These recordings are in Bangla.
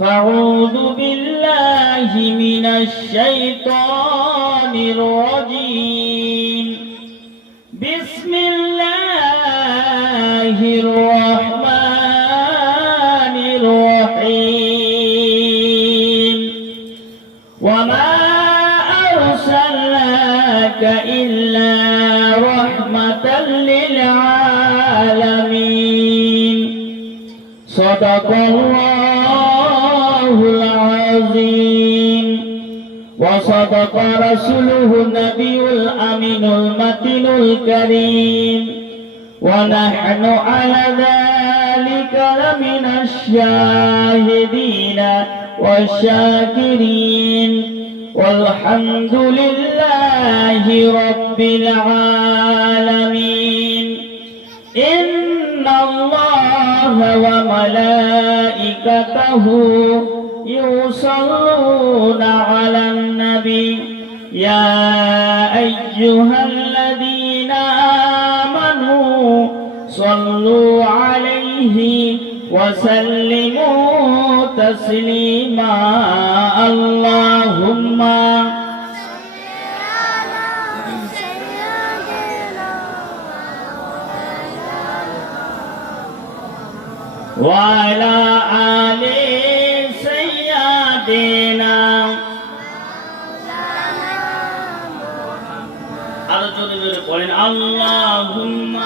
فأعوذ بالله من الشيطان الرجيم بسم الله الرحمن الرحيم وما أرسلناك إلا رحمة للعالمين صدق الله العظيم وصدق رسوله النبي الأمين المتين الكريم ونحن على ذلك لمن الشاهدين والشاكرين والحمد لله رب العالمين إن الله وملائكته يصلون على النبي يا أيها الذين آمنوا صلوا عليه وسلموا تسليما اللهم وعلى آل سيدنا اللهم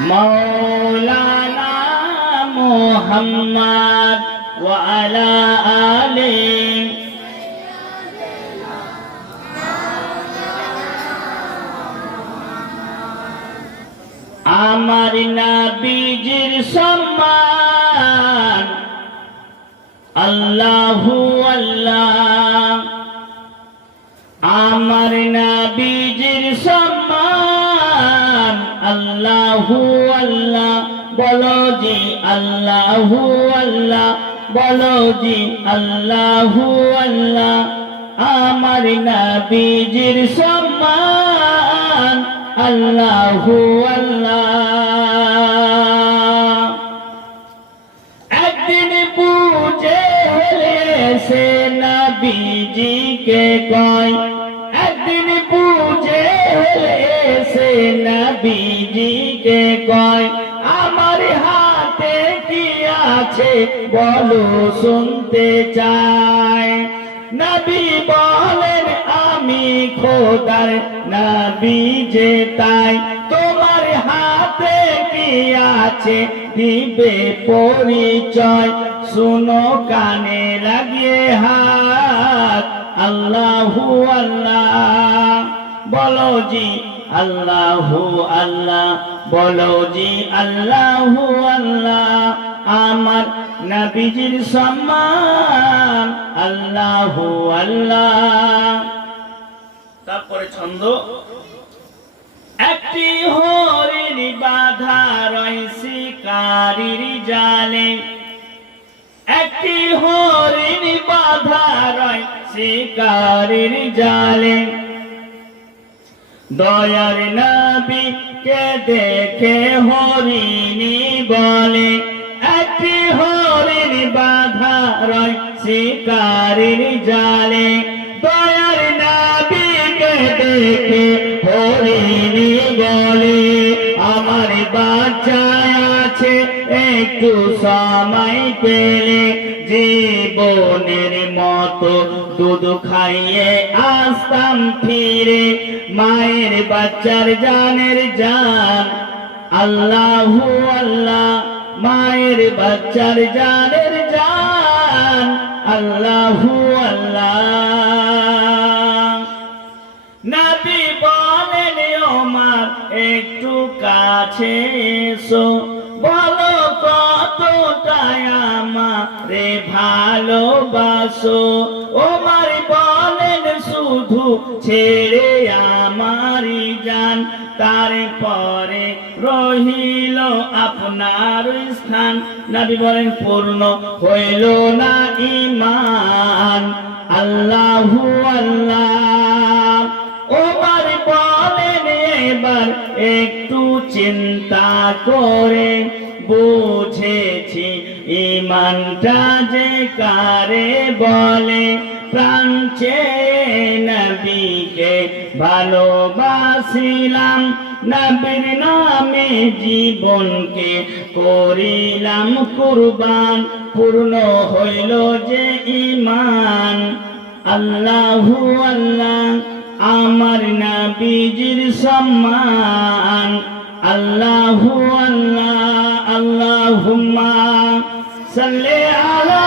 مولانا محمد وعلى آله আমার নবীজির সম্মান আল্লাহু আল্লাহ আমার নবীজির সম্মান আল্লাহু আল্লাহ বলো জি আল্লাহু আল্লাহ বলো জি আল্লাহু আল্লাহ আমার নবীজির সম্মান আল্লাহু আল্লাহ একদিন বুঝে সে নবীজিকে কয় একদিন বুঝে সে নবীজিকে কয় আমার হাতে কি আছে বলো শুনতে চাই নবী বলেন আমি খোদার নবী যে তাই তোমার হাতে কি আছে দিবে পরিচয় শুনো কানে লাগিয়ে হাত আল্লাহু আল্লাহ বলো জি আল্লাহু আল্লাহ বলো জি আল্লাহু আল্লাহ আমার নবীজির সম্মান আল্লাহু আল্লাহ তারপরে ছন্দ একটি হরিণ বাঁধা রয় শিকারীর জালে একটি হরিণ বাঁধা রয় শিকারীর জালে দয়ার নবীকে দেখে হরিণী বলে একটি হরিণ বাঁধা রয় শিকারীর জালে দয়ার নবীকে দেখে হরিণী বলে আমার বাচ্চা আছে একটু সময় পেলে জীবনের মতো দুধ খাইয়ে আসতাম ফিরে মায়ের বাচ্চার জানের জান আল্লাহু আল্লাহ মায়ের বাচ্চার জানের জান আল্লাহু আল্লাহ নবী বলেন ওমর একটু কাছে এসো বলো কতটাই আমারে ভালোবাসো ওমর বলেন শুধু ছেড়ে আমারই জান তারপরে রহিল আপনার স্থান নবী বলেন পূর্ণ হইল না ঈমান আল্লাহু আল্লাহ ওমর বলেন এবার একটু চিন্তা করে বুঝেছি ঈমানটা যে কারে বলে। প্রাণ চেয়ে নবীকে ভালোবাসিলাম, নবীর নামে জীবনকে করিলাম কুরবান। পূর্ণ হইল যে ঈমান। আল্লাহু আল্লাহ আমার নবীজির সম্মান। আল্লাহু আল্লাহ আল্লাহুম্মা সাল্লি আলা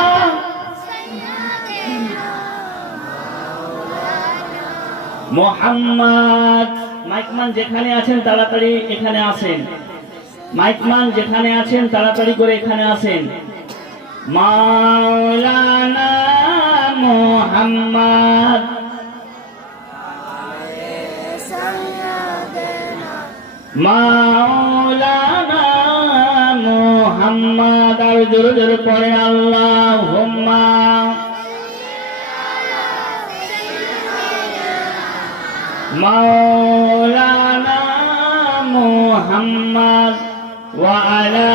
মুহাম্মদ। মাইকমান যেখানে আছেন তাড়াতাড়ি এখানে আসেন। মাইকমান যেখানে আছেন তাড়াতাড়ি করে এখানে আসেন। মাওলানা মুহাম্মদ মাওলানা মুহাম্মদ। আর জোরে জোরে পড়ে আল্লাহুম্মা মাওলানা মুহাম্মদ ওয়া আলা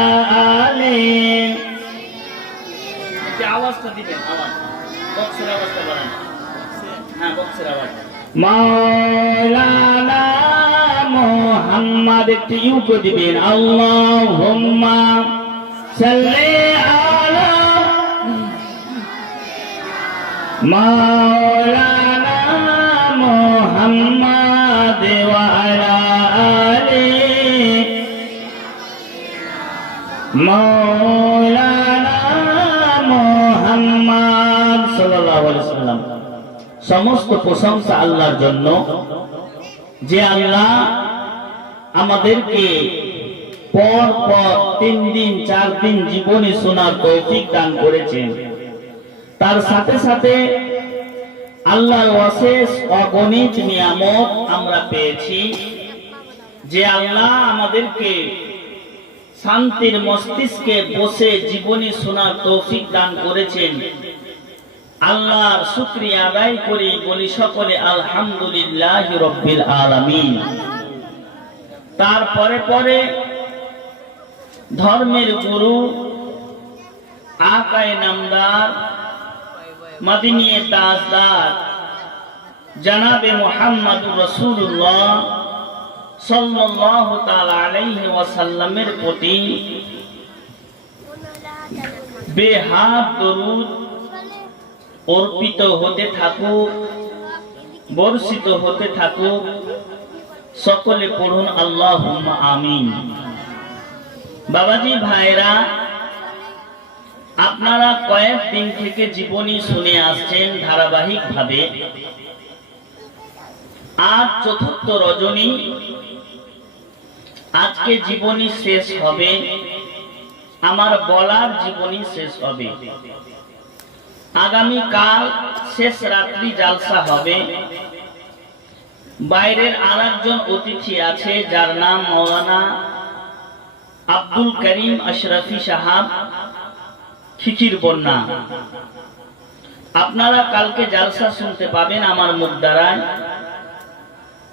আলিহি। আওয়াজটা দিবেন, আওয়াজ বক্সের আওয়াজটা বাড়ান। হ্যাঁ, বক্সের আওয়াজ। মাওলানা মুহাম্মদ একটু ইউকো দিবেন। আল্লাহুম্মা সাল্লি আলা মাওলানা মুহাম্মদ ওয়া আলা আলিহি মাওলানা মুহাম্মদ সাল্লাল্লাহু আলাইহি ওয়াসাল্লাম। সমস্ত প্রশংসা আল্লাহর জন্য, যে আল্লাহ আমাদেরকে পর পর 3 দিন 4 দিন জীবনী শোনার তৌফিক দান করেছেন। তার সাথে সাথে আল্লাহর অশেষ অগণিত নিয়ামত আমরা পেয়েছি। যে আল্লাহ আমাদেরকে শান্তির মস্তিষ্কে বসে জীবনী শোনার তৌফিক দান করেছেন, আল্লাহর শুকরিয়া আদায় করি, বলি সকলে আলহামদুলিল্লাহি রাব্বিল আলামিন। তারপরে পরে ধর্মের গুরু আকায়ে নামদার মদিনিয়ে তাজদার জনাবে মুহাম্মদুর রাসূলুল্লাহ সাল্লাল্লাহু তাআলা আলাইহি ওয়াসাল্লামের প্রতি বেহাত দরুদ অর্পিত হতে থাকুক, বর্ষিত হতে থাকুক। সকলে পড়ুন আল্লাহুম্মা আমিন। বাবাজি ভাইরা, আপনারা কয়েকদিন থেকে জীবনী শুনে আসছেন ধারাবাহিকভাবে। আজ চতুর্থ রজনী, আজকে জীবনী শেষ হবে, আমার বলার জীবনী শেষ হবে। আগামী কাল শেষ রাত্রি জালসা হবে। বাইরের আরেকজন অতিথি আছে, যার নাম মাওলানা আব্দুল করিম আশরাফি সাহাব, খিচির বন্যা। আপনারা কালকে জালসা শুনতে পাবেন আমার মুখ দ্বারায়।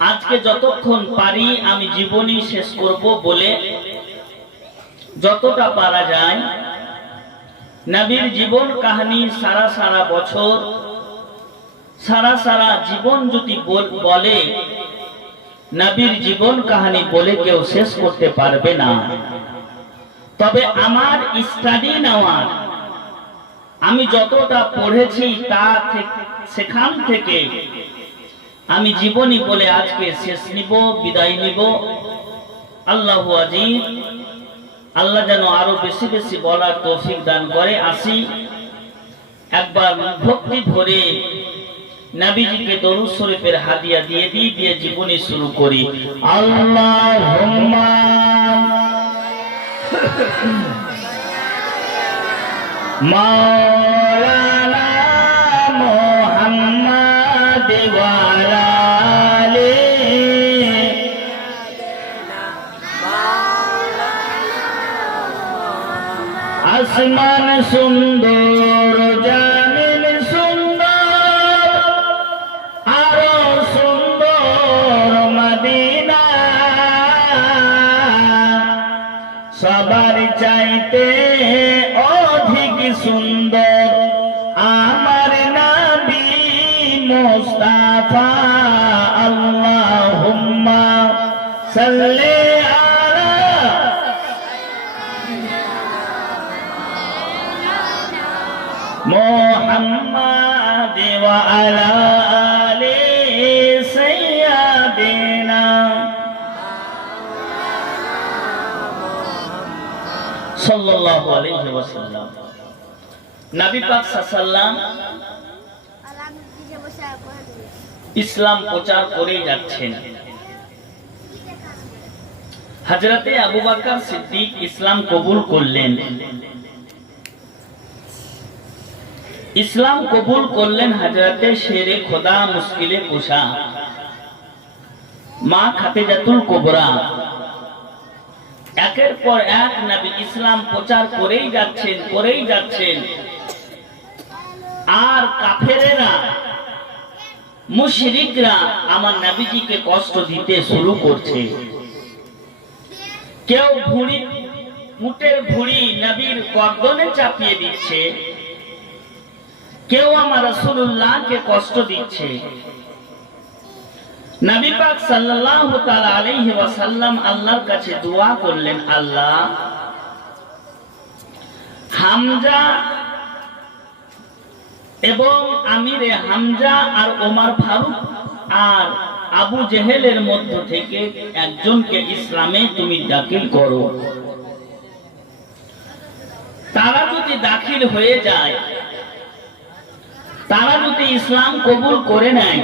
আজকে যতক্ষণ পারি আমি জীবনী শেষ করব বলে, যতটা পারা যায় নবীর জীবন কাহিনী সারা সারা বছর, সারা সারা জীবন যদি বলে, নবীর জীবন কাহিনী বলে কেউ শেষ করতে পারবে না। তবে আমার স্টাডি নেওয়ার, আমি যতটা পড়েছি তা সেখান থেকে আমি জীবনী বলে আজকে শেষ নিব, বিদায় নিব। আল্লাহু আজিজ, আল্লাহ যেন আরো বেশি বেশি বলার তৌফিক দান করে। আসি একবার ভক্তি ভরে নবীজিকে দরুদ শরীফের হাদিয়া দিয়ে দিয়ে জীবনী শুরু করি। আল্লাহুম্মা মাওলানা মুহাম্মদ ওয়া আলা আলিহি আসমান সুন্দর, জামিন সুন্দর, আরো সুন্দর মদিনা। চাইতে অধিক সুন্দর আমার নবী মুস্তাফা আল্লাহুম্মা সাল্লি আলা মুহাম্মাদ ওয়া আলা আলি সাইয়্যিদিনা সাল্লাল্লাহু আলাইহি ওয়াসাল্লাম। নবী পাক সাল্লাল্লাহু ইসলাম প্রচার করে যাচ্ছেন। হযরতে আবু বকর সিদ্দিক ইসলাম কবুল করলেন। ইসলাম কবুল করলেন হযরতে শেরে খোদা মুশকিলে কুশা মা খাদিজাতুল কুবরা। একের পর এক নবী ইসলাম প্রচার করেই যাচ্ছেন। আর কাফেরেরা মুশরিকরা আমার নবীজিকে কষ্ট দিতে শুরু করছে। কেউ উটের ভুঁড়ি নবীর গর্দনে চাপিয়ে দিচ্ছে, কেউ আমার রাসূলুল্লাহকে কষ্ট দিচ্ছে। নবী পাক সাল্লাল্লাহু তাআলা আলাইহি ওয়াসাল্লাম আল্লাহর কাছে দোয়া করলেন, আল্লাহ হামজা এবং আমিরে হামজা আর ওমর ফারুক আর আবু জেহেলের মধ্য থেকে একজনকে ইসলামে তুমি দাখিল করো। তারা যদি দাখিল হয়ে যায়, তারা যদি ইসলাম কবুল করে নেয়,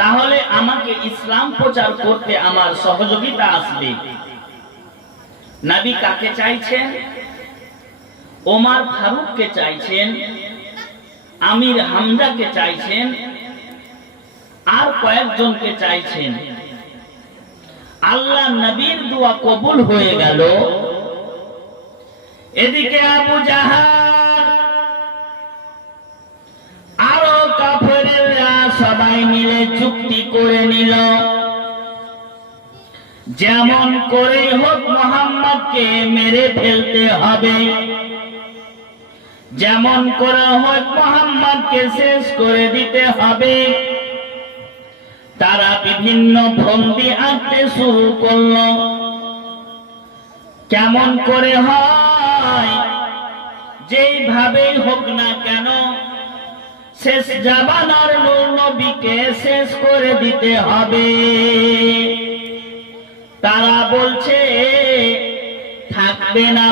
তাহলে আমাকে ইসলাম প্রচার করতে আমার সহযোগিতা আসবে। নবী কাকে চাইছেন? ওমর ফারুককে চাইছেন, আমির হামজাকে চাইছেন, আর কয়েকজনকে চাইছেন। আল্লাহ নবীর দোয়া কবুল হয়ে গেল। এদিকে আবু জাহাল আরো কাফেররা সবাই মিলে চুক্তি করে নিল, যেমন করে হোক মুহাম্মদকে মেরে ফেলতে হবে, যেমন করে হোক মুহাম্মদকে শেষ করে দিতে হবে। তারা বিভিন্ন ফন্দি আঁকতে শুরু করলো। কেমন করে হয়, যেইভাবেই হোক না কেন শেষ জামানার নূর নবীকে শেষ করে দিতে হবে। তারা বলছে থাকবে না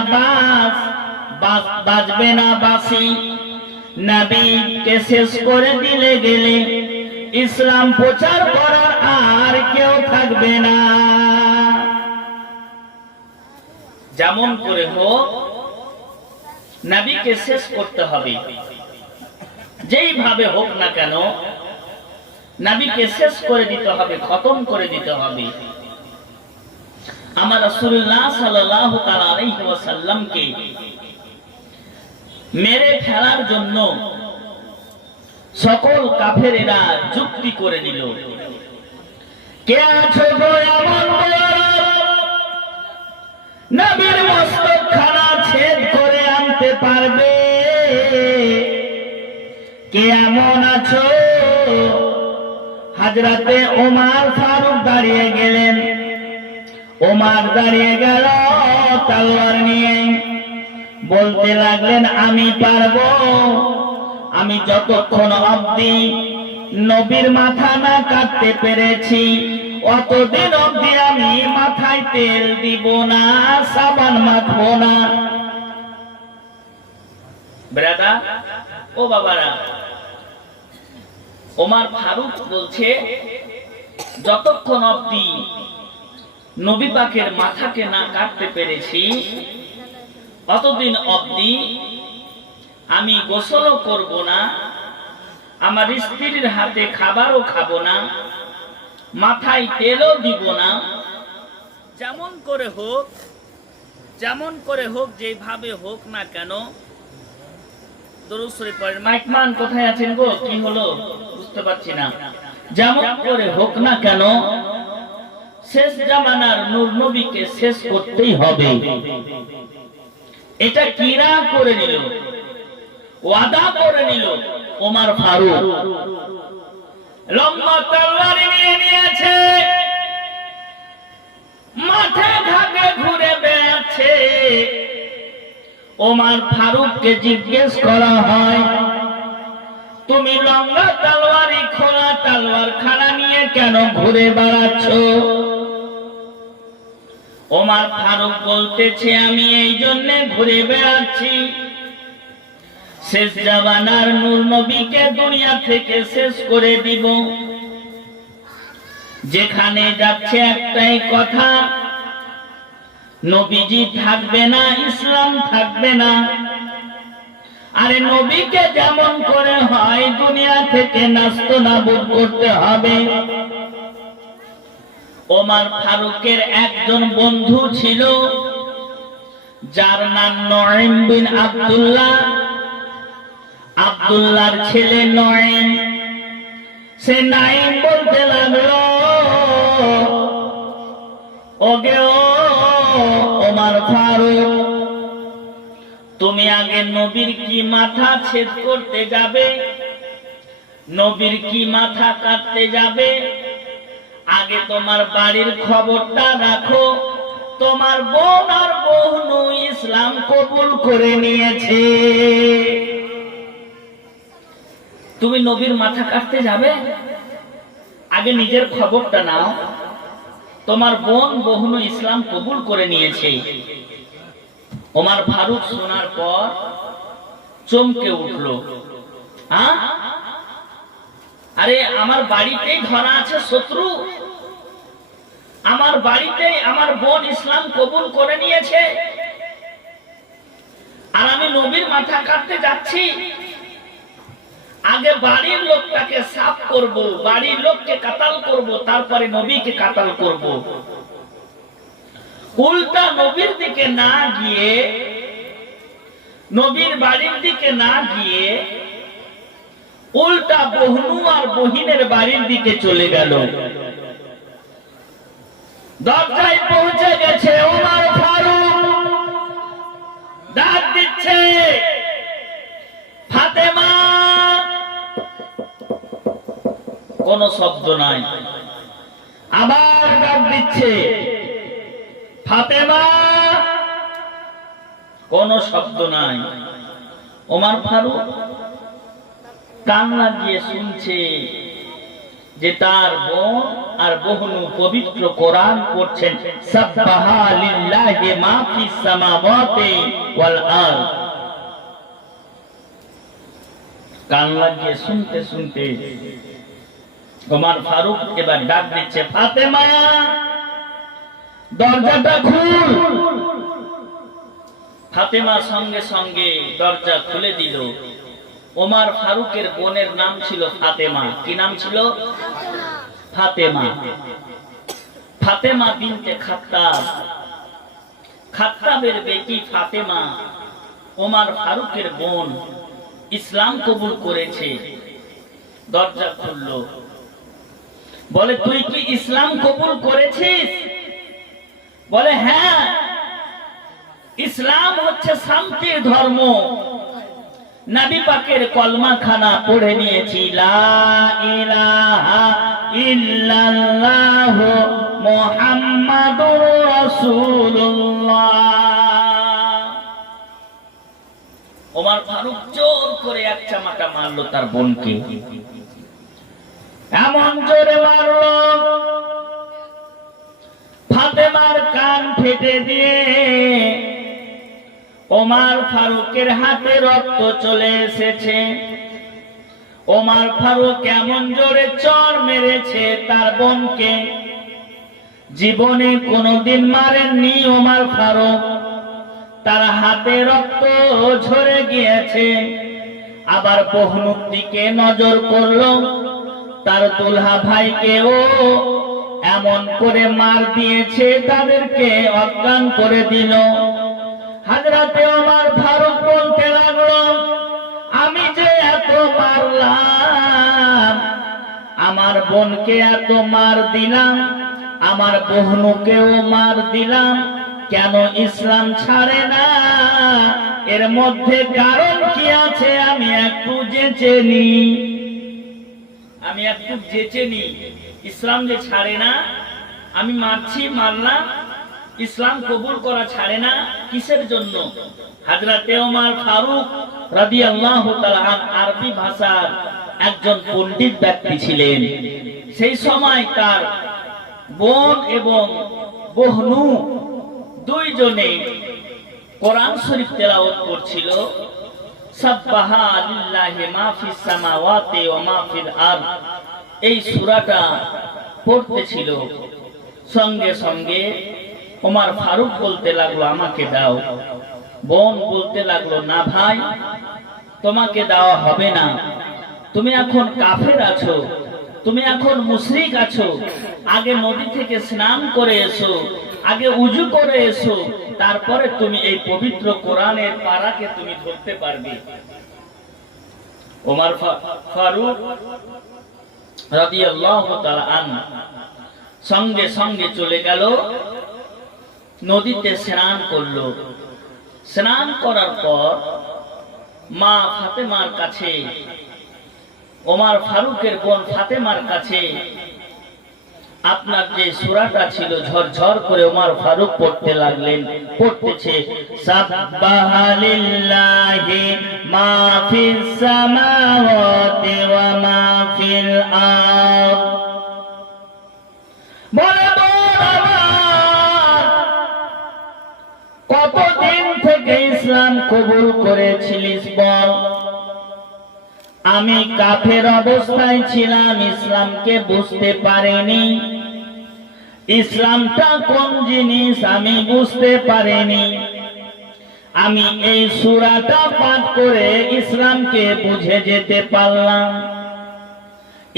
বাজবে না বাঁশি, নবীকে শেষ করে দিলে গেলে ইসলাম প্রচার করার আর কেউ থাকবে না। যেমন করে হোক নবীকে শেষ করতে হবে, যেইভাবে হোক না কেন নবীকে শেষ করে দিতে হবে, খতম করে দিতে হবে। আমার রাসূলুল্লাহ সাল্লাল্লাহু তাআলা আলাইহি ওয়াসাল্লামকে মেরে ফেলার জন্য সকল কাফেরেরা যুক্তি করে নিল। কে আছো গো এমন নবীর মস্তকখানা ছেদ করে আনতে পারবে? কে এমন আছো? হযরতে ওমর ফারুক দাঁড়িয়ে গেলেন। ওমর দাঁড়িয়ে গেল তলোয়ার নিয়ে, বলতে লাগলেন আমি পারবো। আমি যতক্ষণ অবধি নবীর মাথা না কাটতে পেরেছি অতদিন অবধি আমি মাথায় তেল দিব না, সাবান মাখবো না। ব্রাদা ও বাবারা, ওমর ফারুক বলছে যতক্ষণ অবধি নবী পাকের মাথাকে না কাটতে পেরেছি অতদিন অবধি আমি গোসলও করব না, আমার স্ত্রীর হাতে খাবারও খাবো না, মাথায় তেলও দিব না। যেমন করে হোক যেভাবে হোক না কেন, দরুদ শরীফ পড়েন। মাইকমান কোথায় আছেন গো? কি হলো বুঝতে পারছি না। যেমন করে হোক না কেন শেষ জামানার নূর নবীকে শেষ করতেই হবে। এটা কিরা করে নিল, ওয়াদা করে নিল ওমর ফারুক। লম্বা তরবারি নিয়ে নিয়েছে, মাঠে ঘাটে ঘুরে বেড়াচ্ছে। ওমর ফারুককে জিজ্ঞেস করা হয়, তুমি লম্বা তরবারি খোলা তলোয়ার খানা নিয়ে কেন ঘুরে বেড়াচ্ছ? ওমর ফারুক বলতেছে, আমি এই জন্য ঘুরে বেড়াচ্ছি, শেষ জামানার নূর নবীকে দুনিয়া থেকে শেষ করে দিব। যেখানে যাচ্ছে একটাই কথা, নবীজি থাকবে না, ইসলাম থাকবে না। আরে নবীকে যেমন করে হয় দুনিয়া থেকে নাস্তানাবুদ করতে হবে। ওমর ফারুকের একজন বন্ধু ছিল, যার নাম নঈম বিন আব্দুল্লাহ। আব্দুল্লাহর ছেলে নঈম। সে নাঈম বলতে লাগলো, ওগে ও ওমর ফারুক, তুমি আগে নবীর কি মাথা ছেদ করতে যাবে, নবীর কি মাথা কাটতে যাবে? আগে তোমার বাড়ির খবরটা রাখো। তোমার বোন আর বহনু ইসলাম কবুল করে নিয়েছে, তুমি নবীর মাথা কাটতে যাবে? আগে নিজের খবরটা নাও। তোমার বোন বহনু ইসলাম কবুল করে নিয়েছে। ওমর ফারুক শোনার পর চমকে উঠল। আরে আমার বাড়িতেই ধরা আছে শত্রু, আমার বাড়িতেই আমার বোন ইসলাম কবুল করে নিয়েছে, আর আমি নবীর মাথা কাটতে যাচ্ছি। আগে বাড়ির লোকটাকে সাফ করব, বাড়ির লোককে কাতাল করব, তারপরে নবীকে কাতাল করব। উল্টা নবীর দিকে না গিয়ে, নবীর বাড়ির দিকে না গিয়ে উল্টা বহনু আর বহিনের বাড়ির দিকে চলে গেল। দরজায় পৌঁছে গেছে, ওমর ফারুক ডাক দিচ্ছে, ফাতেমা। কোন শব্দ নাই। আবার ডাক দিচ্ছে, ফাতেমা। কোন শব্দ নাই। ওমর ফারুক কান লাগিয়ে শুনছে যে তার বোন আর বহনু পবিত্র কোরআন পড়ছেন, সাব্বাহা লিল্লাহি মা ফিস সামাওয়াতি ওয়াল আরদ। কান লাগিয়ে শুনতে শুনতে ওমর ফারুক এবার ডাক দিচ্ছে, ফাতেমা দরজাটা খুল। ফাতেমা সঙ্গে সঙ্গে দরজা খুলে দিল। ওমর ফারুকের বোনের নাম ছিল ফাতেমা। কি নাম ছিল? ফাতেমা। ফাতেমা বিনতে খাত্তাব। খাত্তাবের বেটি ফাতেমা ওমর ফারুকের বোন, ইসলাম কবুল করেছে। দরজা খুলল, বলে, তুই কি ইসলাম কবুল করেছিস? বলে, হ্যাঁ, ইসলাম হচ্ছে শান্তির ধর্ম। নবী পাকের কলমা খানা পড়ে নিয়েছি, লা ইলাহা ইল্লাল্লাহু মুহাম্মাদুর রাসূলুল্লাহ। ওমর ফারুক জোর করে এক চামাটা মারলো তার বোনকে। এমন জোরে মারলো, ফাতেমার কান ফেটে দিয়ে ওমর ফারুকের হাতে রক্ত চলে এসেছে। ওমর ফারুক এমন জোরে চড় মেরেছে তার বোনকে, জীবনে কোনোদিন মারেননি ওমর ফারুক। তার হাতে রক্ত ঝরে গিয়েছে। আবার বহনুর দিকে নজর করলো, তার দুলহা ভাইকেও এমন করে মার দিয়েছে, তাদেরকে অজ্ঞান করে দিল। হযরতে ওমর ফারুক বলতে লাগলো, আমি যে এত মারলাম, আমার বোনকে এত মার দিলাম, আমার বহনুকেও মার দিলাম, কেন ইসলাম ছাড়ে না? এর মধ্যে কারণ কি আছে আমি একটু জেঁচে নি, আমি একটু জেঁচে নি। ইসলাম যে ছাড়ে না, আমি মারছি, মারলাম, ইসলাম কবুল করা ছাড়ে না, কিসের জন্য? হযরতে ওমর ফারুক রাদিয়াল্লাহু তাআলা আরবি ভাষার একজন পণ্ডিত ব্যক্তি ছিলেন। সেই সময় তার বোন এবং বহনু দুইজনে কোরআন শরীফ তেলাওয়াত করছিল। সাব্বাহা লিল্লাহি মা ফিস সামাওয়াতি ওয়া মা ফিল আরদ, এই সূরাটা পড়তেছিল। সঙ্গে সঙ্গে ওমর ফারুক বলতে লাগলো, আমাকে দাও। বোন বলতে লাগলো, না ভাই, তোমাকে দেওয়া হবে না, তুমি এখন কাফের আছো, তুমি এখন মুশরিক আছো, আগে নদী থেকে স্নান করে এসো, আগে উযু করে এসো, তারপরে তুমি এই পবিত্র কোরআনের পারাকে তুমি ধরতে পারবে। ওমর ফারুক রাদিয়াল্লাহু তাআলা আনহু সঙ্গে সঙ্গে চলে গেল, নদীতে স্নান করলো। স্নান করার পর মা ফাতেমার কাছে, ওমর ফারুকের বোন ফাতেমার কাছে আপনার যে সূরাটা ছিল ঝরঝর করে ওমর ফারুক পড়তে লাগলেন। পড়তেছে, সাব্বাহা লিল্লাহি মা ফিস সামাওয়াতি ওয়া মা ফিল আরদ। বলে কতদিন থেকে ইসলাম কবুল করেছিলিস বল? আমি কাফের অবস্থায় ছিলাম, ইসলামকে বুঝতে পারিনি, ইসলামটা কোন জিনিস আমি বুঝতে পারিনি। আমি এই সূরাটা পাঠ করে ইসলামকে বুঝে যেতে পারলাম,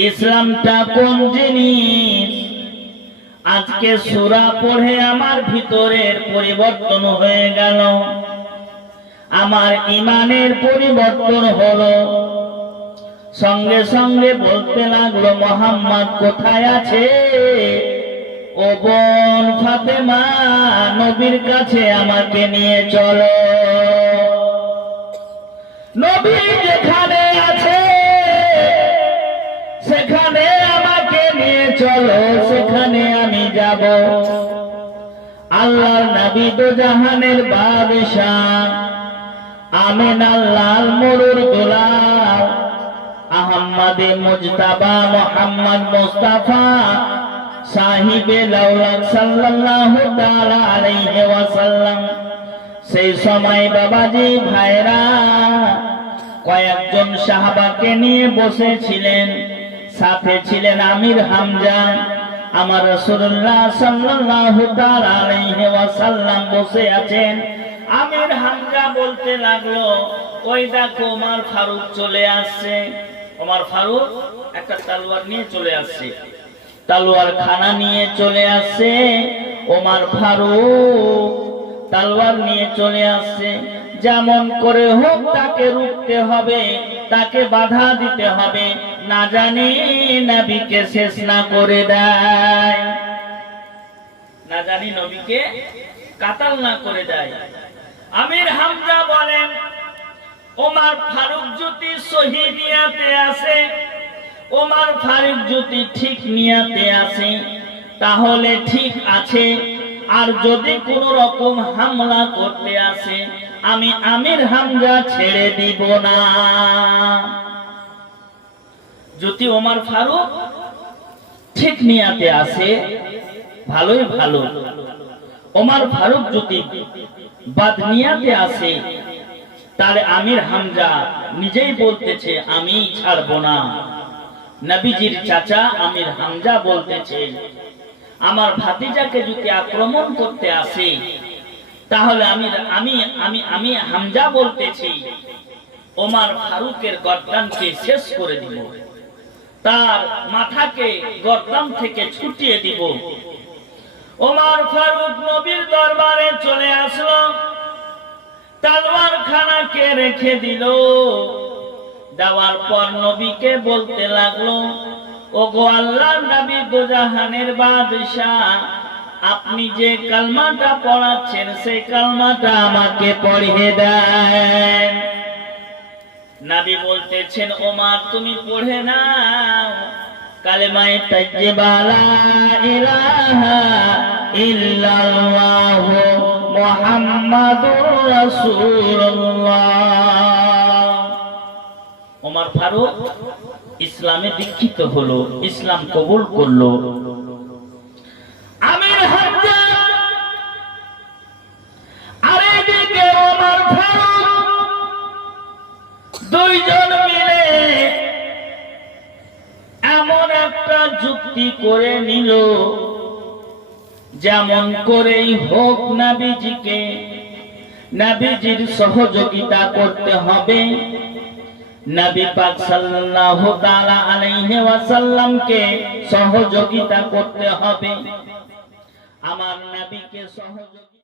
ইসলামটা কোন জিনিস। আজকে সূরা পড়ে আমার ভিতরের পরিবর্তন হয়ে গেল, আমার ঈমানের পরিবর্তন হলো। সঙ্গে সঙ্গে বলতে লাগলো, মুহাম্মদ কোথায় আছে? ও বোন ফাতেমা, নবীর কাছে আমাকে নিয়ে চলো, নবী যেখানে আছে সেখানে আমাকে নিয়ে চলো, সেখানে আমি যাব। আল্লাহর নবী তো জাহানের বাদশাহ, আমিনার লাল মরুর দুলাল, আহমদে মুজতাবা মুহাম্মদ মুস্তাফা সাহিবে লাউলাক সাল্লাল্লাহু তাআলা আলাইহি ওয়াসাল্লাম। সেই সময় বাবাজি ভাইরা কয়েকজন সাহাবাকে নিয়ে বসেছিলেন, সাথে ছিলেন আমির হামজা। আমার রাসূলুল্লাহ সাল্লাল্লাহু তাআলা আলাইহি ওয়াসাল্লাম বসে আছেন। আমির হামজা বলতে লাগলো, ওই দেখো ওমর ফারুক চলে আসছে। ওমর ফারুক একটা তলোয়ার নিয়ে চলে আসছে, তলোয়ার খানা নিয়ে চলে আসছে। ওমর ফারুক তলোয়ার নিয়ে চলে আসছে। যেমন করে হোক তাকে রুখতে হবে, তাকে বাধা দিতে হবে, না জানি নবীকে শেষ না করে দেয়, না জানি নবীকে কাতাল না করে দেয়। আমির হামজা বলেন, ওমর ফারুক যদি সহি নিয়াতে আসে, ওমর ফারুক যদি ঠিক নিয়াতে আসে তাহলে ঠিক আছে, আর যদি কোন রকম হামলা করতে আসে আমি আমির হামজা ছেড়ে দিব না। যদি ওমর ফারুক ঠিক নিয়াতে আসে ভালোই ভালো, ওমর ফারুক যদি বাদ নিয়াতে আসে তাহলে আমির হামজা নিজেই বলতেছে আমি ছাড়বো না। নবীজির চাচা আমির হামজা বলতেছে, আমার ভাতিজাকে যদি আক্রমণ করতে আসে তাহলে আমি হামজা বলতেছি ওমর ফারুকের গর্দানকে শেষ করে দিব, তার মাথাকে গর্দান থেকে ছুটিয়ে দিব। ওমর ফারুক নবীর দরবারে চলে আসলো, তলোয়ার খানাকে রেখে দিল। দেওয়ার পর নবীকে বলতে লাগলো, ওগো আল্লাহর নবী দোজাহানের বাদশা, আপনি যে কালমাটা পড়াচ্ছেন সেই কালমাটা আমাকে পড়িয়ে দেন। নবী বলতেছেন, ওমর তুমি পড়ে নাও কালেমায়ে তাইয়্যিবা লা ইলাহা ইল্লাল্লাহ মুহাম্মাদুর রাসূলুল্লাহ। ওমর ফারুক ইসলামে দীক্ষিত হলো, ইসলাম কবুল করলো। আমির হাজ্জাজ আর এদিকে ওমর ফারুক দুইজন মিলে এমন একটা যুক্তি করে নিল, যেমন করেই হোক নবীজিকে, নবীজির সহযোগিতা করতে হবে, নবী পাক সাল্লাল্লাহু তাআলা আলাইহি ওয়াসাল্লামকে সহযোগিতা করতে হবে, আমার নবীকে সহযোগিতা